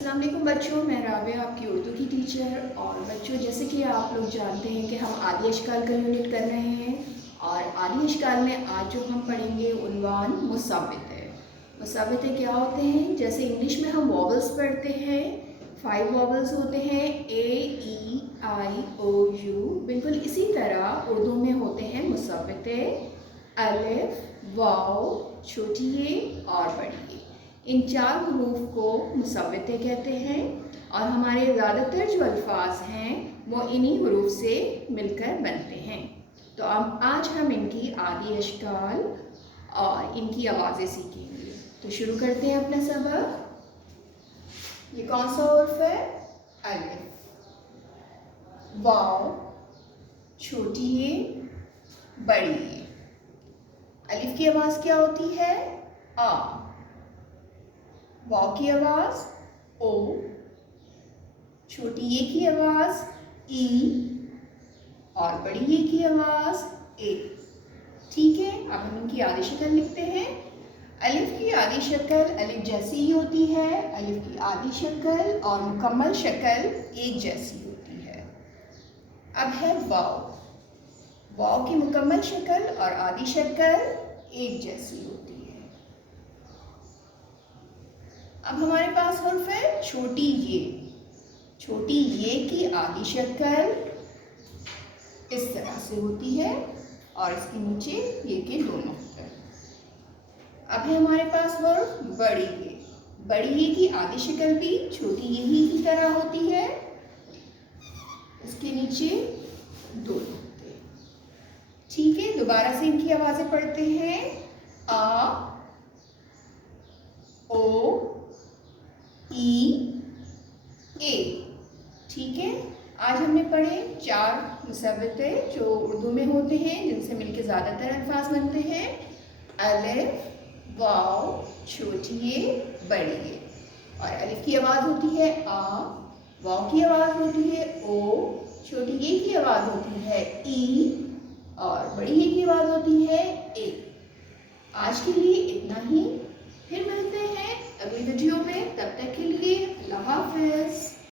अस्सलाम वालेकुम बच्चों, मैं राबिया आपकी उर्दू की टीचर। और बच्चों, जैसे कि आप लोग जानते हैं कि हम आदि अशकाल का यूनिट कर रहे हैं और आदि अशकाल में आज जो हम पढ़ेंगे उन्वान मुसाविते। मुसाविते क्या होते हैं? जैसे इंग्लिश में हम वॉवल्स पढ़ते हैं, 5 वॉवल्स होते हैं, A, E, I, O, U। बिल्कुल इसी तरह उर्दू में होते हैं मुसाविते, अलिफ, वाव, छोटी ए और बड़ी ए। इन 4 हरूफ को मुसाविते कहते हैं और हमारे ज़्यादातर जो अल्फाज हैं वो इन्हीं हरूफ से मिलकर बनते हैं। तो अब आज हम इनकी आदि अशकाल और इनकी आवाज़ें सीखेंगे। तो शुरू करते हैं अपना सबक। ये कौन सा हर्फ है? अलिफ, वाव, छोटी ए, बड़ी ए। अलिफ की आवाज़ क्या होती है? आ। वाव की आवाज़ ओ, छोटी ए की आवाज़ ई और बड़ी ए की आवाज़ ए। ठीक है, अब हम इनकी आदि शक्ल लिखते हैं। अलिफ की आदि शक्ल अलिफ जैसी ही होती है। अलिफ की आदि शक्ल और मुकम्मल शक्ल एक जैसी होती है। अब है वाव। वाव की मुकम्मल शक्ल और आदि शक्ल एक जैसी होती है। अब हमारे पास हर्फ है छोटी ये। छोटी ये की आदि शक्ल इस तरह से होती है और इसके नीचे ये के दोनों अक्षर। अब है हमारे पास हर्फ बड़ी ये। बड़ी ये की आदि शक्ल भी छोटी ये ही की तरह होती है, इसके नीचे दोनों। ठीक है, दोबारा से इनकी आवाजें पढ़ते हैं। आ, ओ, ई, ए। ठीक है, आज हमने पढ़े 4 मुसाविते जो उर्दू में होते हैं, जिनसे मिलके ज़्यादातर अल्फाज बनते हैं। अलिफ, वाव, छोटी ए, बड़ी ए। और अलिफ की आवाज़ होती है आ, वाव की आवाज़ होती है ओ, छोटी ए की आवाज़ होती है ई और बड़ी ए की आवाज़ होती है ए। आज के लिए इतना ही।